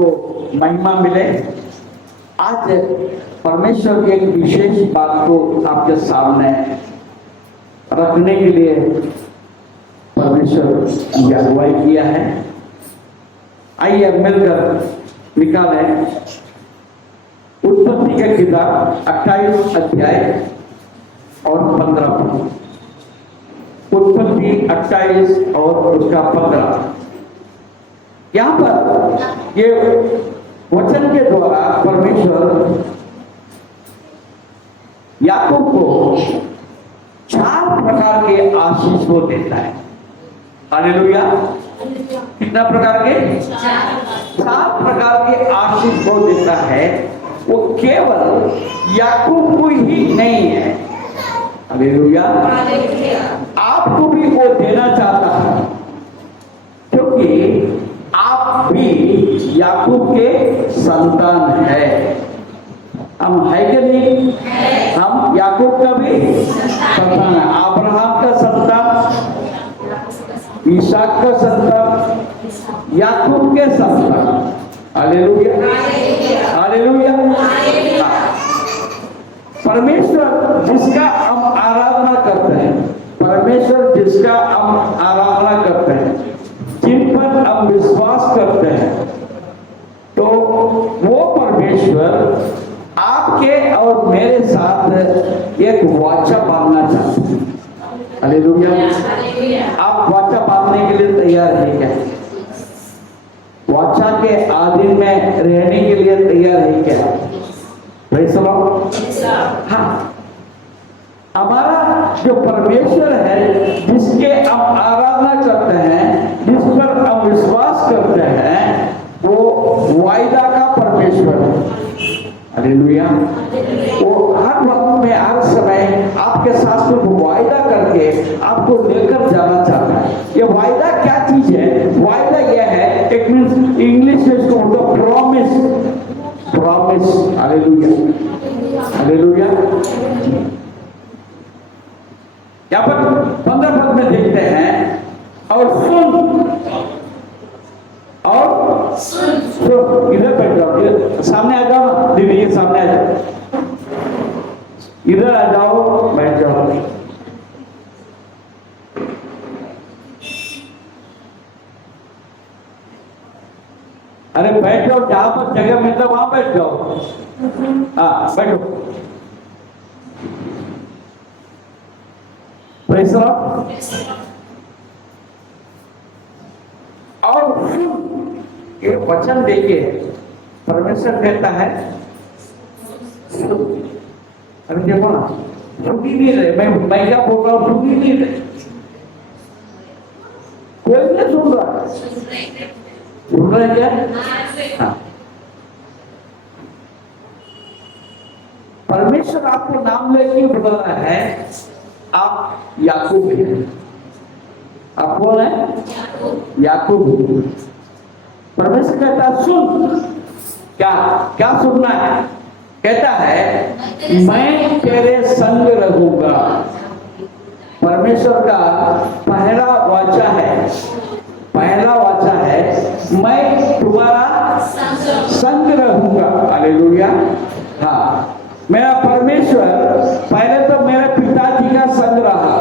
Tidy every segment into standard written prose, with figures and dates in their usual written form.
को महिमा मिले। आज परमेश्वर की एक विशेष बात को आपके सामने रखने के लिए परमेश्वर की अगुवाई किया है। आइए मिलकर निकालें उत्पत्ति का किताब 28 अध्याय और 15 पद। उत्पत्ति 28 और उसका 15। यहां पर ये वचन के द्वारा परमेश्वर याकूब को 4 प्रकार के आशीष को देता है। हालेलुया। कितना प्रकार के? 4 प्रकार के आशीष को देता है। वो केवल याकूब को ही नहीं है। हालेलुया। आपको भी वो देना चाहता है, क्योंकि आप भी याकूब के संतान है। हम है कि नहीं? हम याकूब का भी संतान है। अब्राहम का संतान, इसहाक का संतान, याकूब के संतान। Hallelujah, hallelujah. परमेश्वर जिसका हम आराधना करते हैं, परमेश्वर जिसका हम आराधना करते हैं, जिन पर हम विश्वास करते हैं, तो वो परमेश्वर आपके और मेरे साथ एक वाचा बांधना चाहते हैं। हालेलुया। आप वाचा बांधने के लिए तैयार है क्या? वाचा के अधीन में रहने के लिए तैयार है क्या? Praise the Lord. हाँ, हमारा जो परमेश्वर है, जिसके हम आराधना करते हैं, जिस पर हम विश्वास करते हैं, वो वायदा का परमेश्वर है। हालेलुया। वो हर वक्त में, हर समय आपके साथ में वायदा करके आपको लेकर जाना चाहता है। ये वायदा क्या चीज है? वायदा यह है, एक मीन्स इंग्लिश में इसको होता प्रॉमिस, प्रॉमिस। Hallelujah, hallelujah. यहाँ पर 15 पद में देखते हैं, और सुन, और सुन। इधर बैठ जाओ, सामने आ जाओ दीदी, ये सामने आ जाओ, इधर आ जाओ, बैठ जाओ। अरे बैठ जाओ, जहां पर जगह मिलता वहां बैठ जाओ। हाँ, बैठो। Praise the Lord. और ये वचन देखिए, परमेश्वर कहता है, अरे देखो ना, सुन ही नहीं रहे। मैं क्या बोल रहा हूँ, सुन ही नहीं रहे। कोई नहीं सुन रहा। सुन रहे क्या? हाँ। परमेश्वर आपको नाम लेके बुला रहा है। आप याकूब हैं। आप कौन है? याकूब। परमेश्वर कहता है सुन। क्या क्या सुनना है? कहता है मैं तेरे संग रहूंगा। परमेश्वर का पहला वाचा है, पहला वाचा है, मैं तुम्हारा संग रहूंगा। हालेलुया। हाँ, मेरा परमेश्वर पहले तो मेरे पिताजी का संग रहा।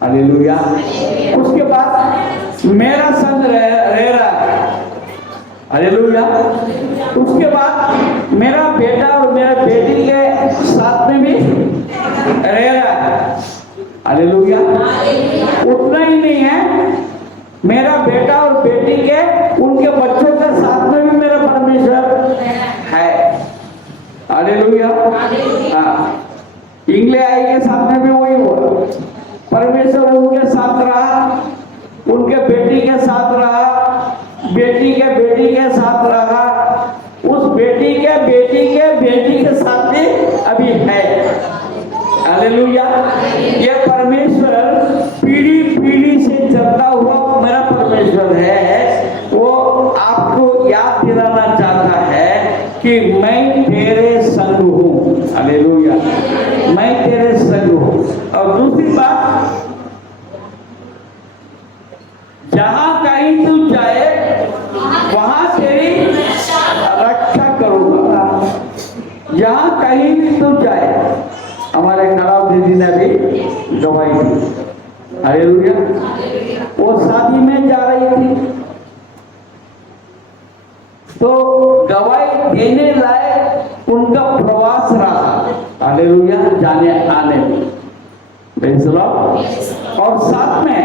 हालेलुया। उसके बाद मेरा संग रह रहा है। हालेलुया। उसके बाद मेरा बेटा और मेरे बेटी के साथ में भी रह रहा है। हालेलुया। उतना ही नहीं है, मेरा बेटा और बेटी के उनके बच्चों के साथ में भी मेरा परमेश्वर है। हालेलुया। हाँ, इंग्लिश आई के साथ में भी वही हुआ। परमेश्वर उनके साथ रहा, उनके बेटी के साथ रहा, बेटी के बेटी के साथ रहा, उस बेटी के बेटी के बेटी के साथ भी अभी है। हालेलुया। ये परमेश्वर पीढ़ी पीढ़ी से चलता हुआ मेरा परमेश्वर है। वो आपको याद दिलाना चाहता है कि मैं तेरे संग हूँ। हालेलुया। मैं तेरे संग हूँ। और दूसरी बात, जहां कहीं तू जाए वहां तेरी जहां कहीं भी तुम जाए, हमारे कड़ाव दीदी ने भी गवाही दी। हालेलुया। वो शादी में जा रही थी तो गवाही देने लायक उनका प्रवास रहा। हालेलुया। जाने आने में और साथ में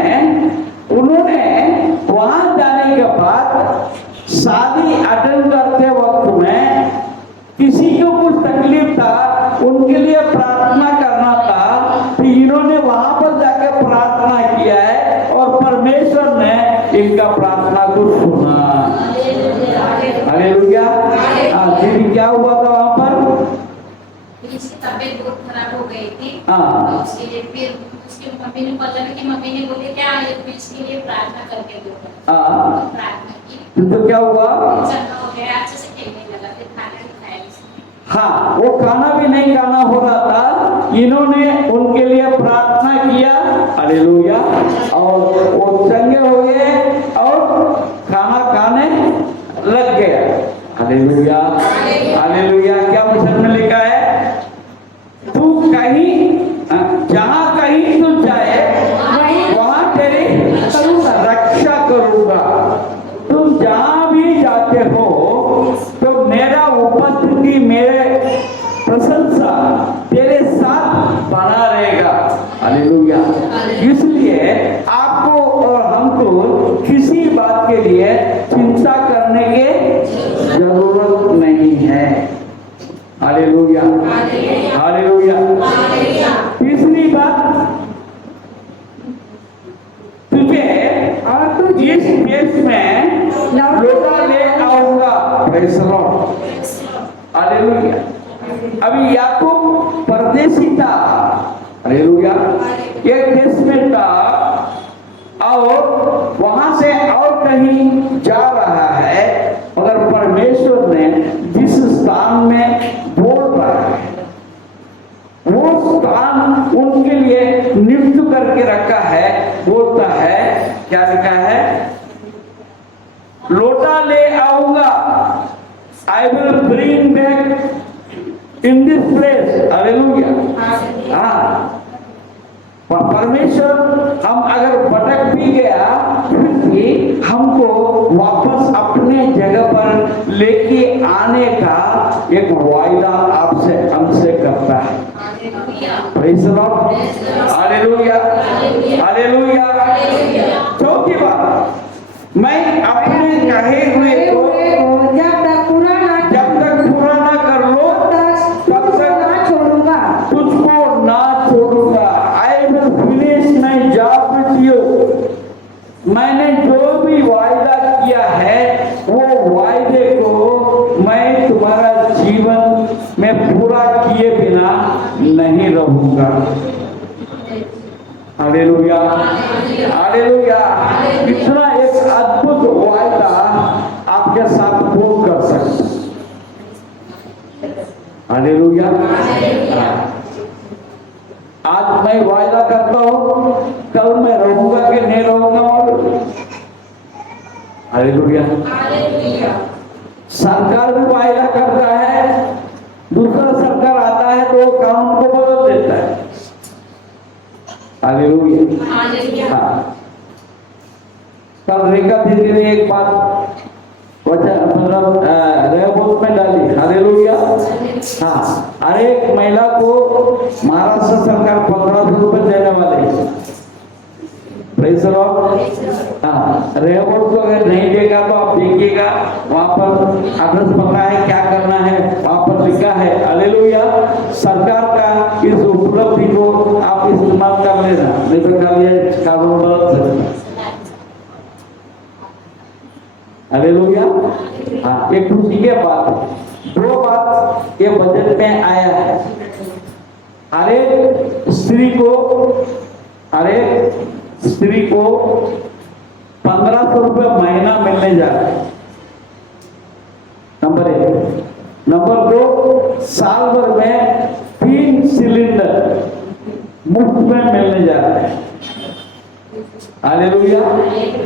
उन्होंने वहां जाने के बाद शादी अटेंड करते वक्त में किसी को कुछ तकलीफ था, उनके लिए प्रार्थना करना था, तो इन्होंने वहां पर जाकर प्रार्थना किया है और परमेश्वर ने इनका प्रार्थना को सुना। हालेलुया। दीदी क्या हुआ था वहां पर? इसकी तबीयत बहुत खराब हो गई थी। हाँ। उसके लिए फिर उसकी मम्मी ने पता नहीं कि मम्मी ने बोले क्या ये इसके लिए प्रार्थना करके दो। प्रार्थना की तो क्या हुआ? चंगा हो गया, अच्छे से खेलने लगा, फिर खाना भी खाया इसने। हाँ, वो खाना भी नहीं खाना हो रहा था, इन्होंने उनके लिए प्रार्थना किया। हालेलुया। और वो चंगे हो गए और खाना खाने लग गया। हालेलुया। हालेलुया। क्या वचन में लिखा है? तू कहीं जहां कहीं तू जाए वहां तेरी रक्षा करूंगा। तुम जहां भी जाते हो तो मेरा उपस्थिति, मेरे प्रशंसा तेरे साथ बना रहेगा। हालेलुया। इसलिए आपको और हमको किसी बात के लिए चिंता करने की जरूरत नहीं है। हालेलुया। हालेलुया। तीसरी बात, तुझे इस देश में लौटा ले आऊंगा। Praise the lord. हालेलुया। अभी याकूब परदेसी था। हालेलुया। एक देश में था और वहां से और कहीं जा रहा है, मगर परमेश्वर ने जिस स्थान में बोल रहा है वो स्थान उनके लिए नियुक्त करके रखा है। बोलता है, क्या लिखा है? लौटा ले आऊंगा। I will bring back in this place. Hallelujah. हाँ, परमेश्वर हम अगर भटक भी गया फिर भी हमको वापस अपने जगह पर लेके आने का एक वायदा आपसे हमसे करता है। Praise the lord. Hallelujah. Hallelujah. चौथी बात, मैं अपने कहे हुए को जब तक पूरा ना कर लो तब तक ना छोड़ूंगा, तुझको ना छोड़ूंगा। I will finish my job with you. मैंने जो भी वायदा किया है वो वायदे को मैं तुम्हारा जीवन में पूरा किए बिना नहीं रहूंगा। हालेलुया। हालेलुया। इतना एक अद्भुत वायदा आपके साथ कौन कर सकता? हालेलुया। आज मैं वायदा करता हूं, कल मैं रहूंगा कि नहीं रहूंगा। हालेलुया। सरकार भी वायदा करता है, दूसरा सरकार आता है तो वो कानून को बदल देता है। हालेलुया। हाँ, कल रेखा दीदी ने एक बात मतलब रेहोबोत में डाली। हालेलुया। हाँ, हर एक महिला को महाराष्ट्र सरकार 1500 रुपए देने वाले है। Praise the Lord. हाँ, रेहोबोत को अगर नहीं देगा तो आप देखिएगा वहां पर एड्रेस पता है, क्या करना है वहां पर लिखा है। हालेलुया। सरकार का इस उपलब्धि को आप इस्तेमाल कर लेना, नहीं तो कल ये कानून बदल सकता है। हालेलुया। हाँ, एक खुशी के बात, दो बात ये बजट में आया है। हर स्त्री को 1500 रुपए महीना मिलने जा रहा है। नंबर 1। नंबर 2, साल भर में 3 सिलेंडर मुफ्त में मिलने जा रहा है। हालेलुया।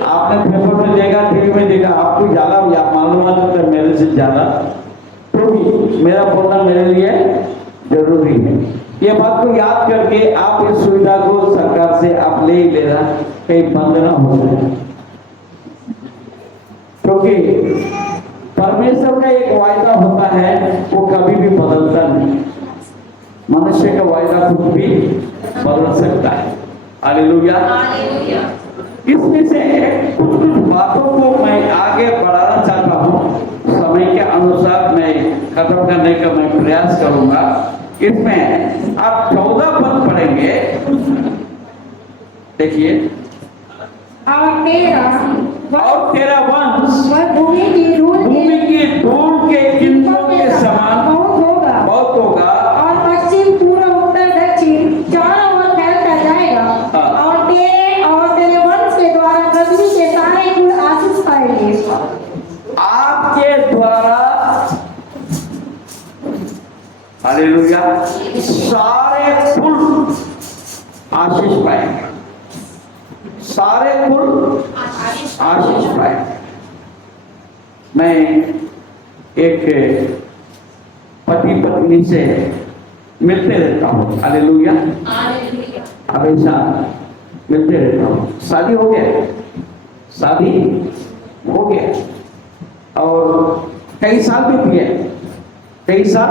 आपने पेपर में देखा, टीवी में देखा, आपको ज्यादा या मालूम है मेरे से ज्यादा, तो भी मेरा बोलना मेरे लिए जरूरी है। ये बात को याद करके आप इस सुविधा को सरकार से आप ले ही लेना, कहीं बंद ना हो जाए, क्योंकि परमेश्वर का एक वायदा होता है, वो कभी भी बदलता नहीं। मनुष्य का वायदा खुद भी बदल सकता है। हालेलुया। इसमें से कुछ बातों को मैं आगे बढ़ाना चाहता हूँ, समय के अनुसार मैं खत्म करने का मैं प्रयास करूंगा। इसमें आप 14 पद पढ़ेंगे, देखिए। और तेरा वंश भूमि की धूल के किरणों के समान बहुत होगा, और पश्चिम पूर्व उत्तर दक्षिण चारों ओर फैलता जाएगा। और तेरे वंश के द्वारा पृथ्वी के सारे कुल आशीष पाएंगे। आपके द्वारा, हालेलुया, सारे कुल आशीष पाएंगे, सारे कुल आशीष पाएंगे। मैं एक पति पत्नी से मिलते रहता हूँ, हालेलुया, हमेशा मिलते रहता हूँ। शादी हो गया, शादी हो गया और कई साल बीत गए, कई साल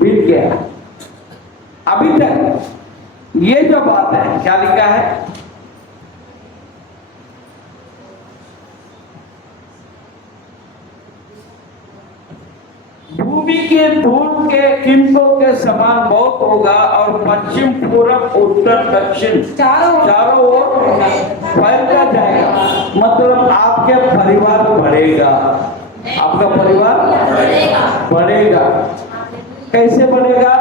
बीत गया। अभी तक ये जो बात है, क्या लिखा है, भूमि के धूल के किरणों के समान बहुत होगा, और पश्चिम पूरब उत्तर दक्षिण चारों ओर फैलता जाएगा। मतलब आपके परिवार बढ़ेगा, आपका परिवार बढ़ेगा। कैसे बढ़ेगा?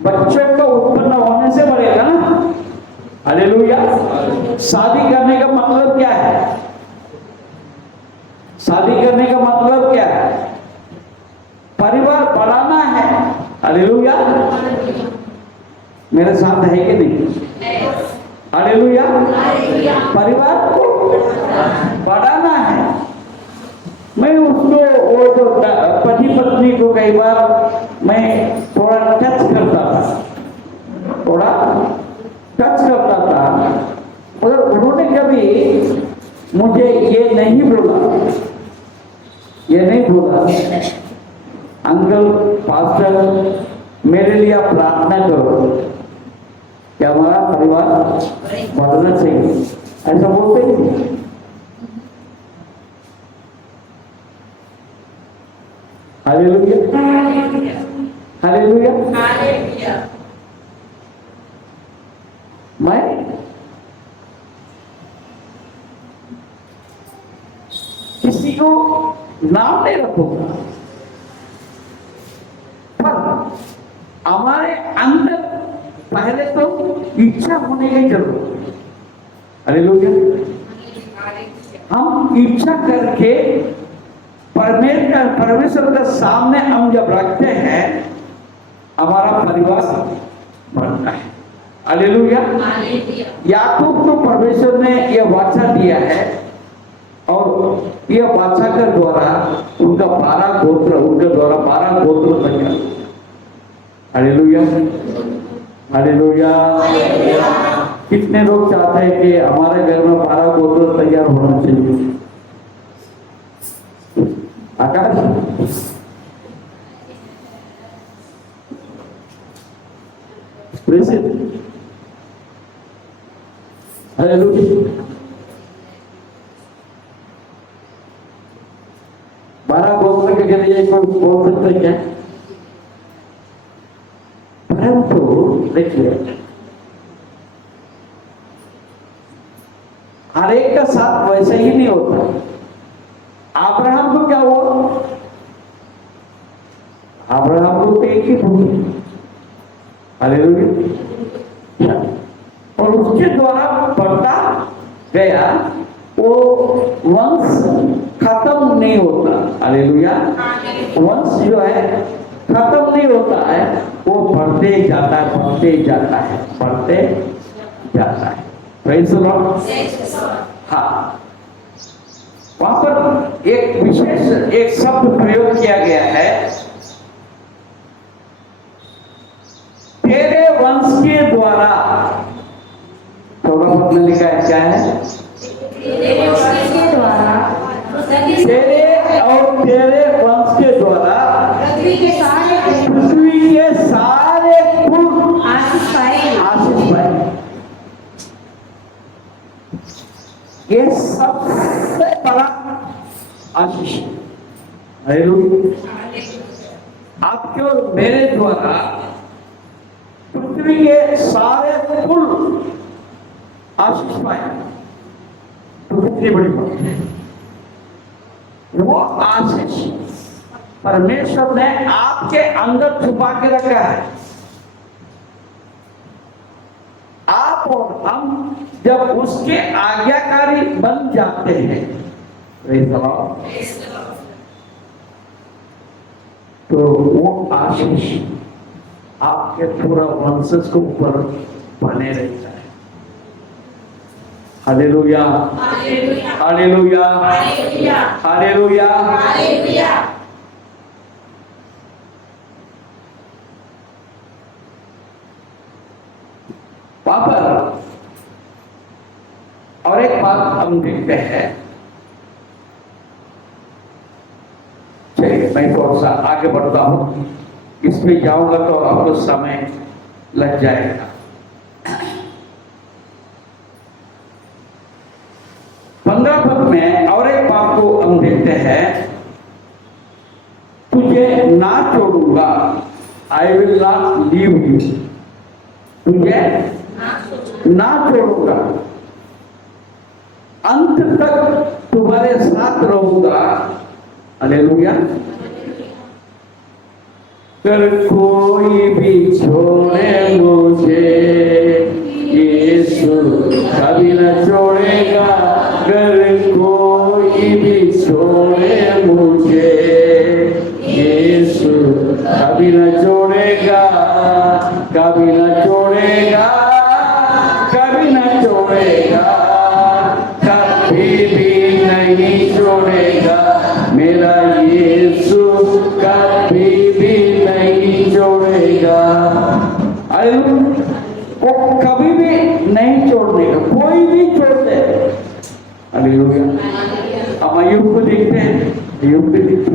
बच्चे को उत्पन्न होने से बढ़ेगा ना। हालेलुया। शादी करने का मतलब क्या है? शादी करने का मतलब क्या है? परिवार बढ़ाना है। हालेलुया। मेरे साथ है कि नहीं? हालेलुया। परिवार को बढ़ाना है। मैं उसको, वो जो पति पत्नी को कई बार मैं थोड़ा टच करता था, थोड़ा टच करता था, मगर उन्होंने कभी मुझे ये नहीं बोला, ये नहीं बोला, अंकल पास्टर मेरे लिए आप प्रार्थना करो कि हमारा परिवार बढ़ना चाहिए, ऐसा बोलते ही। Hallelujah, hallelujah. मैं किसी को नाम नहीं रखूंगा, पर हमारे अंदर पहले तो इच्छा होने की जरूरत है। हालेलुया। हम इच्छा करके परमेश्वर के सामने हम जब रखते हैं, हमारा परिवार बढ़ता है। हालेलुया। याकूब को परमेश्वर ने यह वाचा दिया है, और यह वाचा के द्वारा उनका 12 गोत्र, उनके द्वारा 12 गोत्र तैयार। Hallelujah, hallelujah. कितने लोग चाहते हैं कि हमारे घर में 12 गोत्र तैयार होना चाहिए? आकाश, हालेलुया। 12 गोत्र के लिए कोई बोल सकते हैं क्या? परंतु देखिए, हर एक का साथ वैसे ही नहीं होता। अब्राहम को क्या हुआ? अब्राहम को एक ही भूमि, हालेलुया, और उसके द्वारा बढ़ता गया। वो वंश खत्म नहीं होता। हालेलुया। वंश जो है खत्म नहीं होता है, वो बढ़ते जाता है, बढ़ते जाता है, बढ़ते जाता है। Praise the Lord. हाँ, वहां पर एक विशेष एक शब्द प्रयोग किया गया है, तेरे वंश के द्वारा। थोड़ा बहुत में लिखा है, क्या है? तेरे वंश के द्वारा तेरे और तेरे वंश के द्वारा पृथ्वी के सारे कुल आशीष पाएंगे। आशीष पाएंगे। ये सबसे बड़ा आशीष है। हालेलुया। आपके और मेरे द्वारा पृथ्वी के सारे कुल आशीष पाएंगे। तो कितनी बड़ी बात है। वो आशीष परमेश्वर ने आपके अंदर छुपा के रखा है। आप और हम जब उसके आज्ञाकारी बन जाते हैं, तो वो आशीष आपके पूरा वंशज के ऊपर बने रहता है। Hallelujah, hallelujah, hallelujah. वहां पर और एक बात हम देखते हैं। चलिए मैं थोड़ा सा आगे बढ़ता हूं, इसमें जाऊंगा तो आपको समय लग जाएगा। 15 पद में और एक बात को हम देखते हैं, तुझे ना छोड़ूंगा, I will not leave you. तुझे ना छोड़ूंगा, अंत तक तुम्हारे साथ रहूंगा। हालेलुया। कर कोई भी छोड़े मुझे, यीशु कभी न छोड़ेगा। कर कोई भी छोड़े मुझे, यीशु कभी न छोड़ेगा, कभी न छोड़ेगा, कभी न छोड़ेगा, कभी भी नहीं छोड़ेगा। मेरा यीशु कभी भी नहीं छोड़ेगा। वो कभी भी नहीं छोड़ने का, कोई भी छोड़ दे। हालेलुया। हम अय्यूब को देखते हैं, अय्यूब को देखते,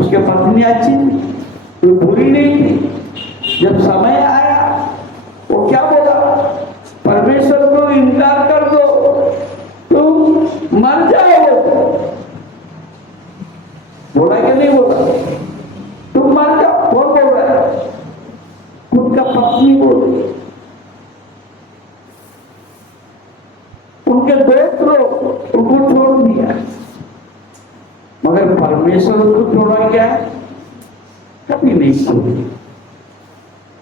उसके पत्नी अच्छी थी, कोई बुरी नहीं थी। जब समय आया वो क्या बोला, परमेश्वर को इनकार कर दो, तुम मर जाओ। बोला कि नहीं बोला? तुम मर जाओ। कौन बोल रहा है? उनका पत्नी बोल रही, उनके दोस्त लोग उनको छोड़ दिया, मगर परमेश्वर को छोड़ा क्या? कभी नहीं छोड़ी।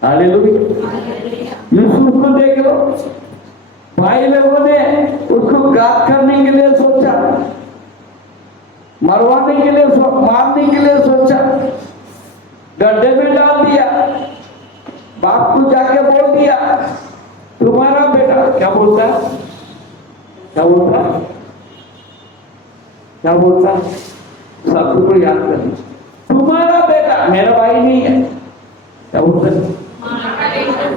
हालेलुया। यूसुफ को देख लो, भाई लोगों ने उसको घात करने के लिए सोचा, मरवाने के लिए मारने के लिए सोचा, गड्ढे में डाल दिया। बाप को जाके बोल दिया, तुम्हारा बेटा, क्या बोलता है, क्या बोलता है, क्या बोलता है, शब्द को याद करना, तुम्हारा बेटा, मेरा भाई नहीं है, क्या बोलता है,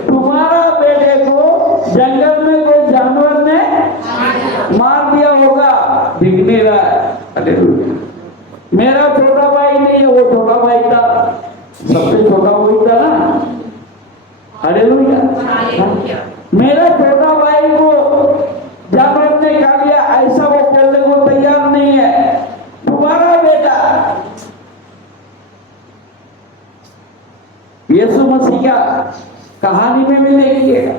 तुम्हारा बेटे को जंगल में कोई जानवर ने मार दिया होगा, दिख नहीं रहा है। मेरा छोटा भाई नहीं है, वो छोटा भाई था, सबसे छोटा वही था ना। हालेलुया। मेरा छोटा भाई को जानवर ने खा लिया, ऐसा वो बोलने को तैयार नहीं है। तुम्हारा बेटा यीशु मसीह का कहानी में भी देखिएगा,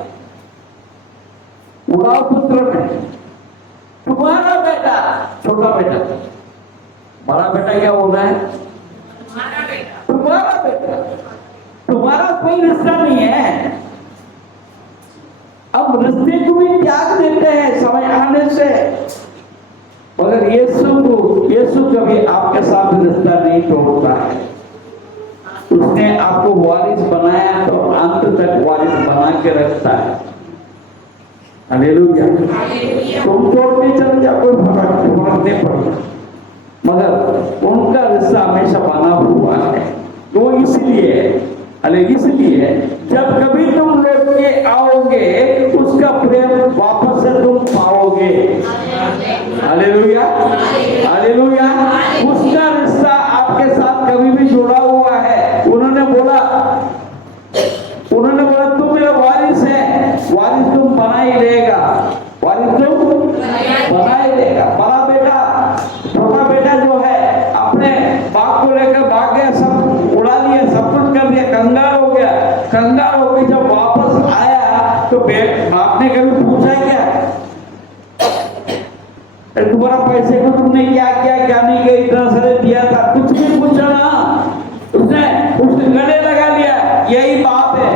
उड़ाव पुत्र में तुम्हारा बेटा, छोटा बेटा, बड़ा बेटा क्या बोल रहा है? तुम्हारा बेटा, तुम्हारा कोई रिश्ता नहीं है। अब रिश्ते को भी त्याग देते हैं समय आने से, मगर यीशु कभी आपके साथ रिश्ता नहीं तोड़ता है। उसने आपको वारिस बनाया तो अंत तक वारिस बना के रखता है। हालेलुया। तुम छोड़ के चल जाओ, कोई फर्क नहीं पड़ता, मगर उनका रिश्ता हमेशा बना हुआ है। तो इसलिए जब कभी तुम लौट के आओगे उसका प्रेम वापस से तुम पाओगे। Hallelujah, hallelujah. उसका रिश्ता आपके साथ कभी भी जुड़ा हुआ है। उन्होंने बोला तुम मेरा वारिस है, वारिस तुम बना ही रहेगा, वारिस तुम बना ही रहेगा। बड़ा बेटा, छोटा बेटा जो है अपने बाप को लेकर भाग गया, सब उड़ा दिया, सब कुछ कर दिया, कंगाल हो गया। कंगाल होकर जब वापस आया तो बाप ने कभी पूछा क्या, तुम्हारा पैसे को तुमने क्या किया, क्या नहीं किया, इतना सारे दिया था, कुछ नहीं पूछा ना। उसने गले लगा लिया, यही बात है।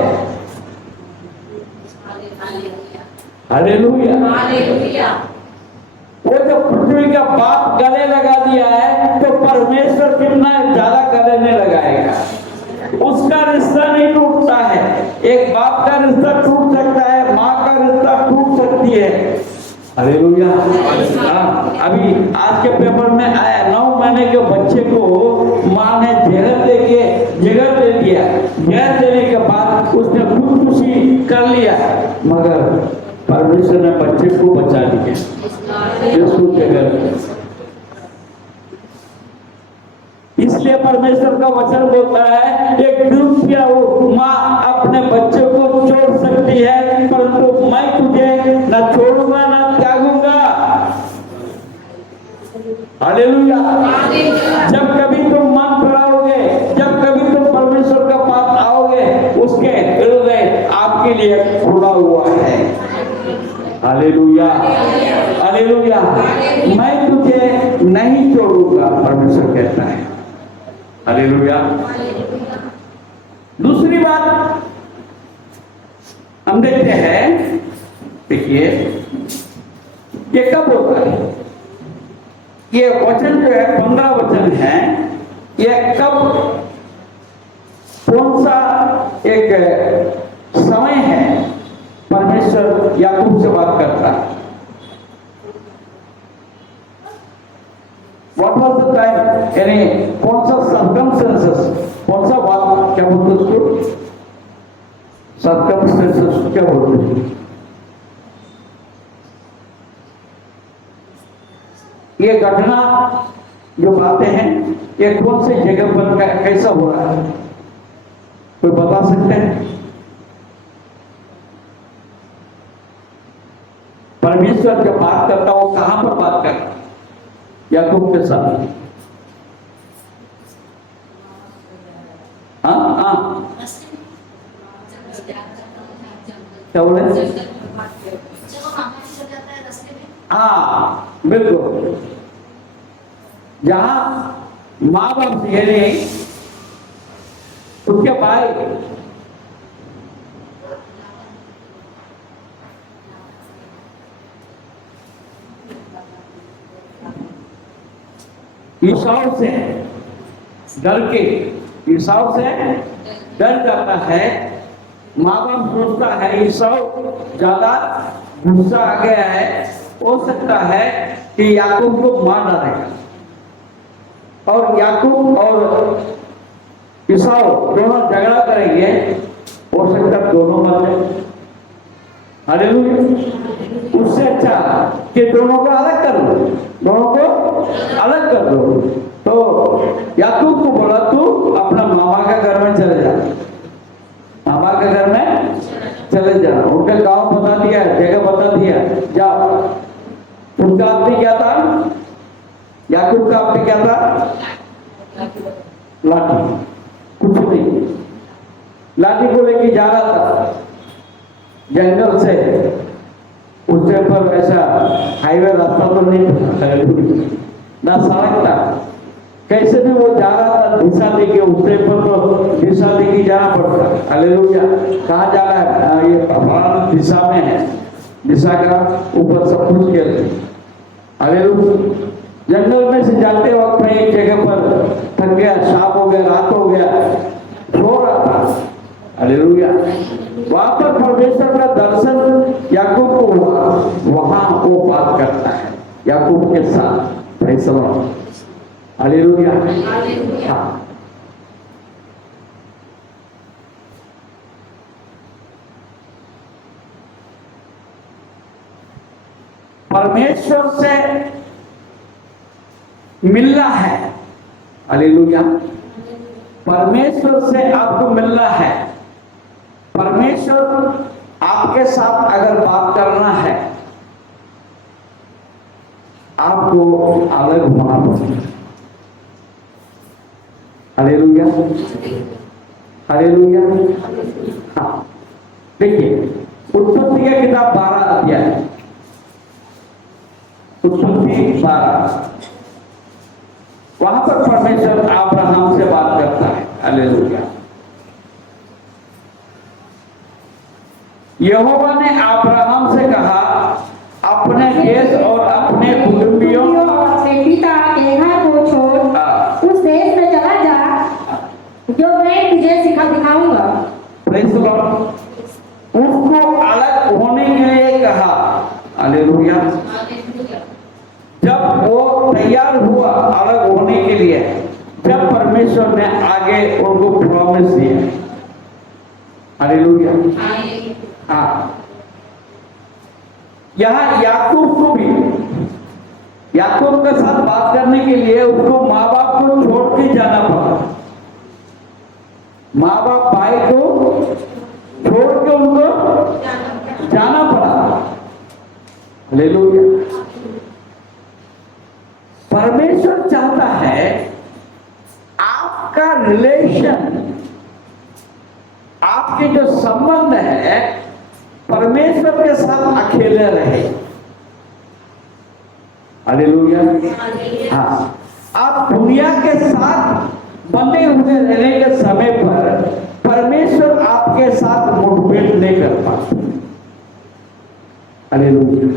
Hallelujah, hallelujah. वो जो पृथ्वी का बाप गले लगा दिया है तो परमेश्वर कितना ज्यादा गले में लगाएगा। उसका रिश्ता नहीं टूटता है। एक बाप का रिश्ता टूट सकता है, माँ का रिश्ता टूट सकती है। हालेलुया। अभी आज के पेपर में आया, 9 महीने के बच्चे को माँ ने जहर दे दिया। जहर देने के बाद उसने खुदकुशी कर लिया, मगर परमेश्वर ने बच्चे को बचा दिया। इसलिए परमेश्वर का वचन बोलता है, एक दुष्ट माँ अपने बच्चे को छोड़ सकती है, परंतु मैं तुझे न छोड़ूंगा न त्यागूंगा। हालेलुया। जब कभी तुम मन पड़ाओगे, जब कभी तुम परमेश्वर के पास आओगे, उसके हृदय आपके लिए खुला हुआ है। Hallelujah, hallelujah. मैं तुझे नहीं छोड़ूंगा, परमेश्वर कहता है। हालेलुया। दूसरी बात हम देखते हैं, देखिए ये कब होता है, ये वचन जो है 15 वचन है, ये कब, कौन सा एक समय है परमेश्वर याकूब से बात करता है। What was the time? यानी कौन सा circumstances, कौन सा बात, क्या बोलते उसको, circumstances क्या बोलते, ये घटना जो बातें हैं ये कौन से जगह पर कैसा हो रहा है, कोई बता सकते हैं? परमेश्वर जब बात करता वो कहां पर बात करता? याकूब के साथ। क्या बोले? हाँ बिल्कुल, जहां माँ बाप यानी उसके भाई ईसाऊ से डर जाता है। माँ बाप सोचता है ईसाऊ ज्यादा गुस्सा आ गया है, हो सकता है कि याकूब को मार डालेगा, और याकूब और ईसाऊ दोनों झगड़ा करेंगे, हो सकता है दोनों मर जाए। हालेलुया। उससे अच्छा कि दोनों को अलग कर दो, दोनों को अलग कर दो। तो याकूब को बोला तू अपना मामा के घर में चले जा, मामा के घर में चले जा। उनके गांव बता दिया, जगह बता दिया, जाओ। उनका आपने क्या था, याकूब का आपने क्या था, लाठी, कुछ नहीं, लाठी को लेके जा रहा था जंगल से। उस टाइम पर ऐसा हाईवे रास्ता तो नहीं था, ना सड़क था, कैसे भी वो जा रहा था दिशा देके। उस टाइम पर तो दिशा देके जाना पड़ता। हालेलुया। कहाँ जा रहा है, ये हमारा दिशा में है, दिशा का ऊपर सब कुछ के। हालेलुया। जंगल में से जाते वक्त में एक जगह पर थक गया, शाम हो गया, रात हो गया, सो रहा था। हालेलुया। वहां पर परमेश्वर का दर्शन याकूब को वहां वो बात करता है याकूब के साथ। Praise the lord, hallelujah. हाँ, परमेश्वर से मिलना है, हालेलुया। परमेश्वर से आपको मिलना है। परमेश्वर आपके साथ अगर बात करना है, आपको अलग होना पड़ेगा। Hallelujah, hallelujah. हाँ, देखिए उत्पत्ति का किताब 12 अध्याय, उत्पत्ति 12, वहां पर परमेश्वर अब्राहम से बात करता है। हालेलुया। यहोवा ने अब्राहम से कहा, अपने देश और अपने कुटुंबियों और अपने पिता के घर को छोड़ उस देश में चला जा जो मैं तुझे दिखाऊंगा। Praise the Lord. उसको अलग होने के लिए कहा। हालेलुया। जब वो तैयार हुआ अलग होने के लिए, जब परमेश्वर ने आगे उनको प्रॉमिस दिया। हालेलुया। हाँ, यहाँ याकूब को भी, याकूब के साथ बात करने के लिए उसको माँ बाप को छोड़ के जाना पड़ा। माँ बाप भाई को छोड़ के उनको जाना पड़ा। हालेलुया। परमेश्वर चाहता है आपका रिलेशन, आपके जो संबंध है परमेश्वर के साथ अकेले रहे। हालेलुया। हाँ, आप दुनिया के साथ बंधे हुए रहने के समय पर परमेश्वर आपके साथ मुठभेड़ नहीं कर पाते। हालेलुया।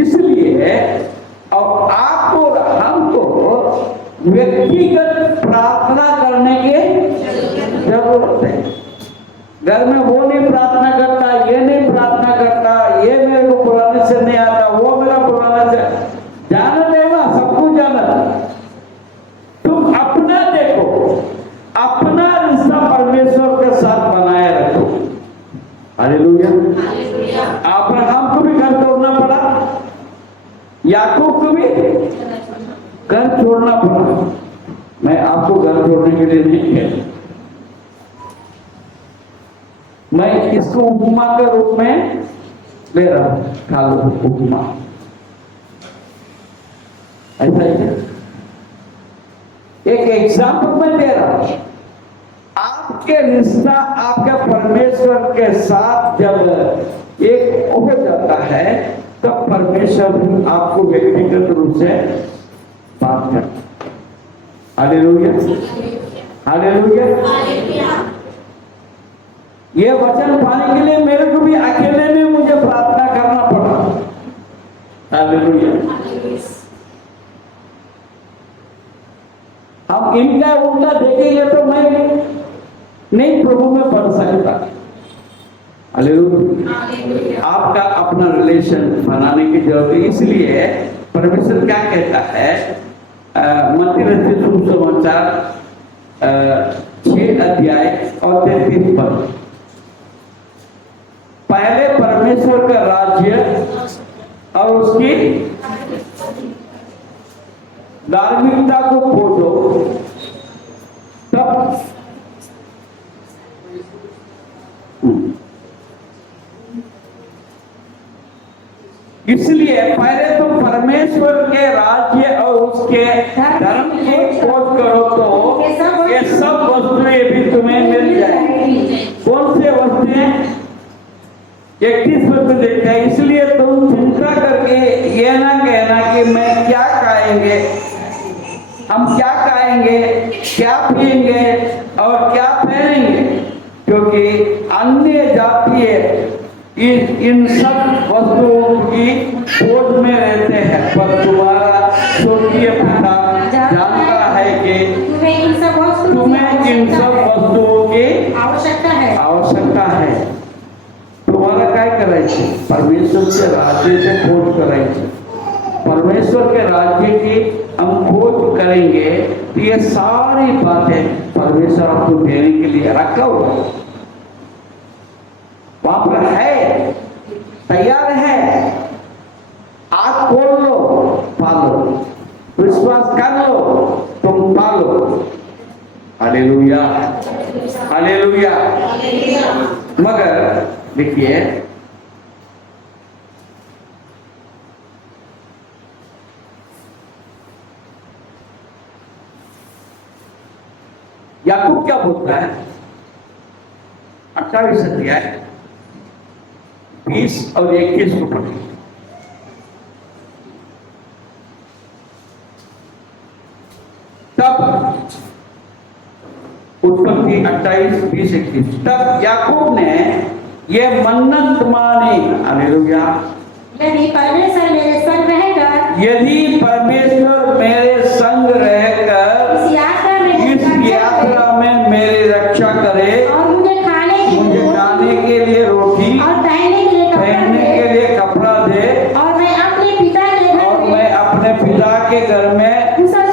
इसलिए और आपको हमको व्यक्तिगत प्रार्थना करने की जरूरत है। घर में वो नहीं प्रार्थना करता, ये नहीं प्रार्थना करता, ये मेरे को बुलाने से नहीं आता, वो मेरा बुलाने से, जाना देना सब कुछ जाना। तुम अपना देखो, अपना रिश्ता परमेश्वर के साथ बनाए रखो। हालेलुया। अब्राहम को भी घर छोड़ना पड़ा, याकूब को भी घर छोड़ना पड़ा। मैं आपको घर छोड़ने के लिए नहीं कहता, मैं इसको उपमा के रूप में ले रहा हूं। खा लो उपमा, ऐसा ही एक एग्जाम्पल मैं दे रहा हूं। आपके रिश्ता आपके परमेश्वर के साथ जब एक हो जाता है तब परमेश्वर आपको व्यक्तिगत रूप से बात करता है। Hallelujah, hallelujah. ये वचन पाने के लिए मेरे को भी अकेले में मुझे प्रार्थना करना पड़ा। हालेलुया। हम इनका उल्टा देखेंगे तो मैं नहीं प्रभु में बढ़ सकता। हालेलुया। आपका अपना रिलेशन बनाने की जरूरत है। इसलिए परमेश्वर क्या कहता है, मत्ती रचित सुसमाचार 6 अध्याय और 33 पद, पहले परमेश्वर का राज्य और उसकी धार्मिकता को खोजो, तब इसलिए पहले तुम परमेश्वर के राज्य और उसके धर्म की खोज करो तो ये सब वस्तुएं भी तुम्हें मिल जाएंगी। कौन से वस्तुएं? 31 में देखते हैं, इसलिए तुम चिंता करके ये ना कहना कि मैं क्या खाएंगे, हम क्या खाएंगे, क्या पिएंगे और क्या पहनेंगे, क्योंकि अन्य जातीय इन सब वस्तुओं की खोज में रहते हैं, पर तुम्हारा स्वर्गीय पिता जानता है कि तुम्हें इन सब वस्तुओं की आवश्यकता है। तुम्हारा क्या करायचं? करायची, परमेश्वर के राज्य से खोज करायची। परमेश्वर के राज्य की हम खोज करेंगे तो ये सारी बातें परमेश्वर आपको देने के लिए रखा हुआ है, वहां पर है, तैयार है। आग खोल लो, पालो, विश्वास कर लो, तुम पालो। Hallelujah, hallelujah. मगर देखिए, याकूब क्या बोलता है? 28 अध्याय 20 और 21 को पढ़िए। तब उत्पत्ति 28, 20, 21। तब याकूब ने ये मन्नत मानी, हालेलुया, यदि परमेश्वर मेरे संग रहकर यदि परमेश्वर मेरे संग रहकर इस यात्रा में मेरी रक्षा करे और मुझे खाने के लिए रोटी और पहनने के लिए कपड़ा दे और मैं अपने पिता के घर में कुशल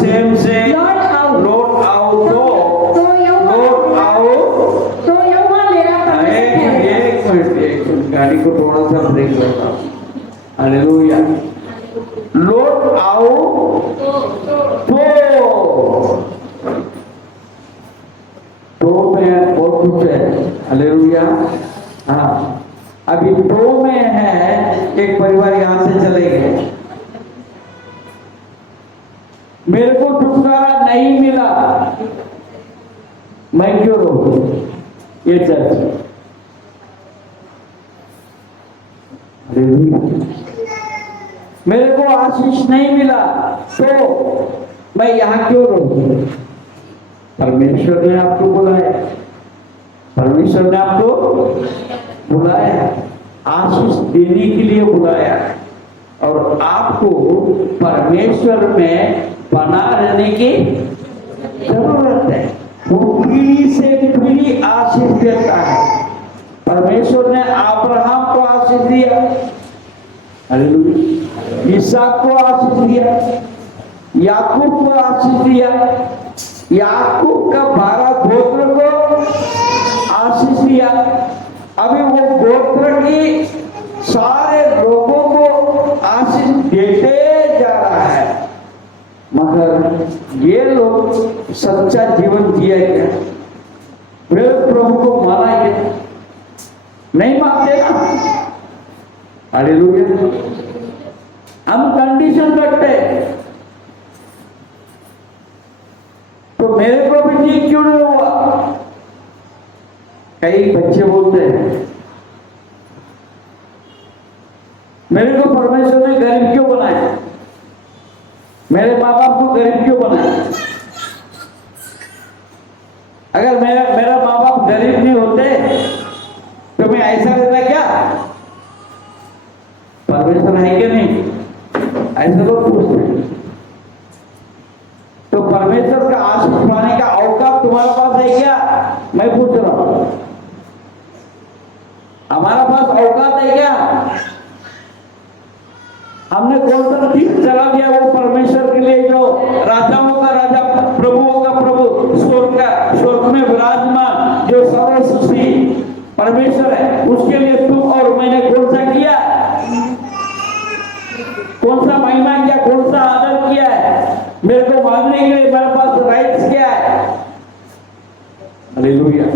सेम से लौट आऊं तो यहोवा मेरा परमेश्वर है। एक मिनट, गाड़ी को थोड़ा सा ब्रेक लगा। हालेलुया। लौट आओ तो में बहुत कुछ है। हालेलुया। हाँ, अभी तो में है, एक परिवार यहां से चले गए, मेरे को छुटकारा नहीं मिला, मैं क्यों रोकूं? ये चर्च, मेरे को आशीष नहीं मिला तो मैं यहां क्यों रोकूं? परमेश्वर ने आपको बुलाया, परमेश्वर ने आपको बुलाया, आशीष देने के लिए बुलाया, और आपको परमेश्वर में बना रहने की जरूरत है। वो पीढ़ी से पीढ़ी आशीष देता है। परमेश्वर ने अब्राहम को आशीष दिया, हालेलुया, इसहाक को आशीष दिया, याकूब को आशीष दिया, याकूब का 12 गोत्र को आशीष दिया। अभी वो गोत्र की सारे लोगों को आशीष देते जा रहा है, मगर ये लोग सच्चा जीवन जिए क्या? वे प्रभु को माना क्या? नहीं मानते ना। हालेलुया। हम कंडीशन रखते, तो मेरे को भी ठीक क्यों नहीं हुआ? कई बच्चे बोलते हैं, मेरे को परमेश्वर ने गरीब क्यों बनाया, मेरे माँ बाप को गरीब क्यों बनाया? अगर मेरा माँ बाप गरीब नहीं होते तो मैं ऐसा रहता क्या? परमेश्वर है कि नहीं? ऐसे लोग पूछते हैं। तो परमेश्वर का आशीष पाने का औकात तुम्हारे पास है क्या? मैं पूछ रहा हूं, हमारा पास औकात है क्या? हमने कौन सा तीर चला दिया वो परमेश्वर के लिए, जो राजाओं का राजा, प्रभुओं का प्रभु, स्वर्ग में विराजमान, जो सर्व सृष्टि परमेश्वर है, उसके लिए तुम और मैंने कौन सा किया? कौन सा महिमा किया? कौन सा आदर किया है? मेरे को मांगने के लिए मेरे पास राइट्स क्या है? हालेलुया।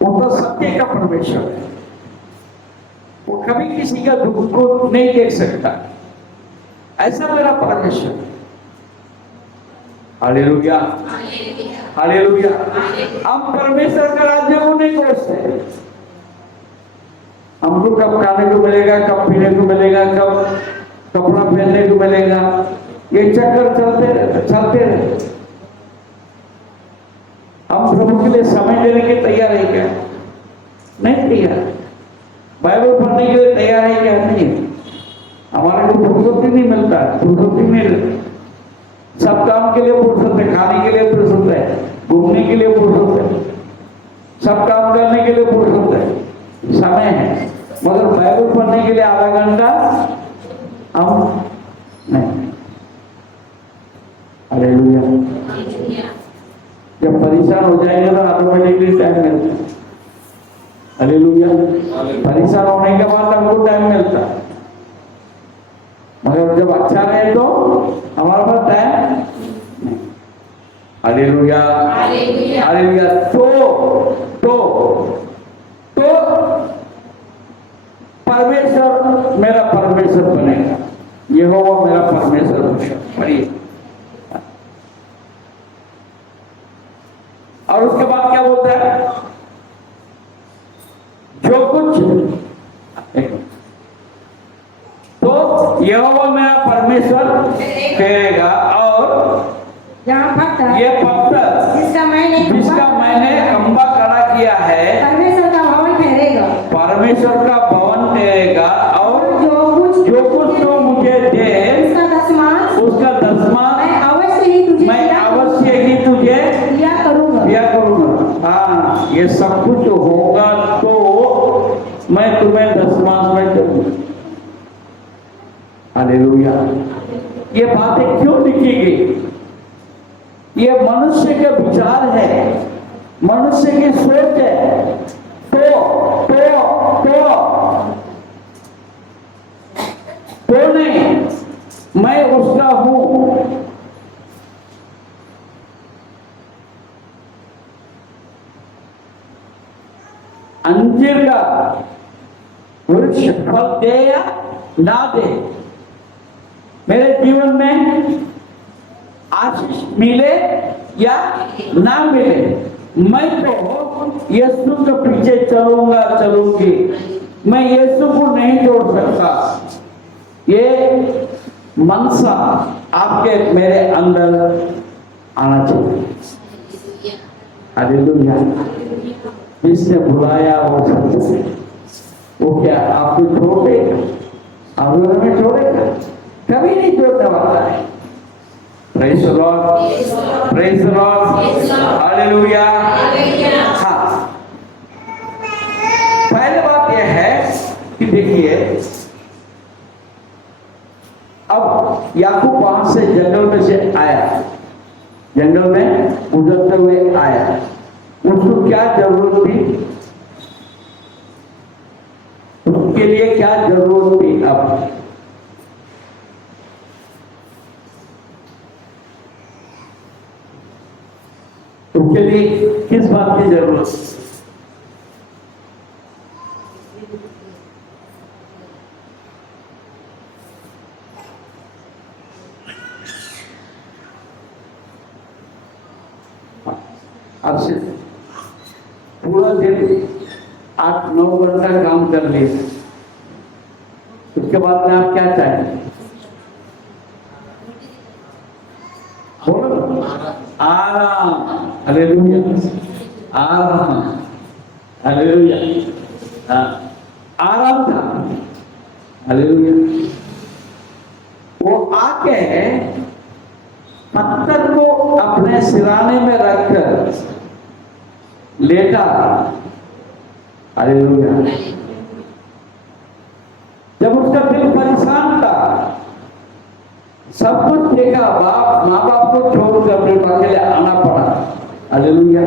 वो तो सत्य का परमेश्वर है, वो कभी किसी का दुख को नहीं देख सकता, ऐसा मेरा परमेश्वर। Hallelujah, hallelujah. हम परमेश्वर का राज्य को नहीं खोजते, हमको कब खाने को मिलेगा, कब पीने को मिलेगा, कब कपड़ा पहनने को मिलेगा, ये चक्कर चलते रहते। हम प्रभु के लिए समय देने के तैयार है क्या? नहीं तैयार। बाइबल पढ़ने के लिए तैयार है क्या? नहीं। हमारे को फुर्सत ही नहीं मिलता, फुर्सत ही नहीं मिलती। सब काम के लिए फुर्सत है, खाने के लिए फुर्सत है, घूमने के लिए फुर्सत है, सब काम करने के लिए फुर्सत है, समय है, मगर बाइबल पढ़ने के लिए आधा घंटा हम नहीं। हालेलुया। जब परेशान हो जाएंगे तो ऑटोमेटिकली टाइम मिलता है। हालेलुया। परेशान होने के बाद हमको टाइम मिलता है, मगर जब अच्छा रहे तो हमारे पास टाइम नहीं। हालेलुया। हालेलुया। तो परमेश्वर मेरा परमेश्वर बनेगा, यहोवा मेरा परमेश्वर बनेगा। पढ़िए। और उसके बाद क्या बोलता है? जो कुछ तो यहोवा मेरा परमेश्वर कहेगा, और यहाँ पत्थर ये पत्थर जिसका मैंने खंबा खड़ा किया है परमेश्वर का भवन ठहरेगा, परमेश्वर का भवन ठहरेगा, और जो कुछ तो मुझे दे उसका दसवां मैं अवश्य ही तुझे दिया करूंगा। हाँ, ये सब कुछ होगा तो मैं तुम्हें दसवां में दूंगा। हालेलुया। ये बातें क्यों लिखी गई? ये मनुष्य के विचार है, मनुष्य की सोच है। तो नहीं, मैं उसका हूं। अंजीर का वृक्ष फल दे या ना दे, मेरे जीवन में आशीष मिले या ना मिले, मैं तो यीशु के पीछे चलूंगी। मैं यीशु को नहीं छोड़ सकता। ये मनसा आपके मेरे अंदर आना चाहिए। हालेलुया। जिसने बुलाया वो क्या आपको छोड़ देगा? आप हमें छोड़ेगा? कभी नहीं छोड़ने वाला है। Praise the Lord, praise the lord, hallelujah. हाँ, पहली बात यह है कि देखिए, अब याकूब वहां से जंगल में से आया, जंगल में गुजरते हुए आया। उसको क्या जरूरत थी? उसके लिए क्या जरूरत थी? अब उसके लिए किस बात की जरूरत? अब से पूरा दिन 8-9 घंटा काम कर लिया, उसके बाद में आप क्या चाहिए? आराम। हालेलुया। आराम। हालेलुया। आराम था। हालेलुया। वो आके पत्थर को अपने सिराने में रखकर लेटा। हालेलुया। जब उसका दिल परेशान था, सब कुछ देखा, माँ बाप को छोड़कर अपने अकेले आना पड़ा। हालेलुया।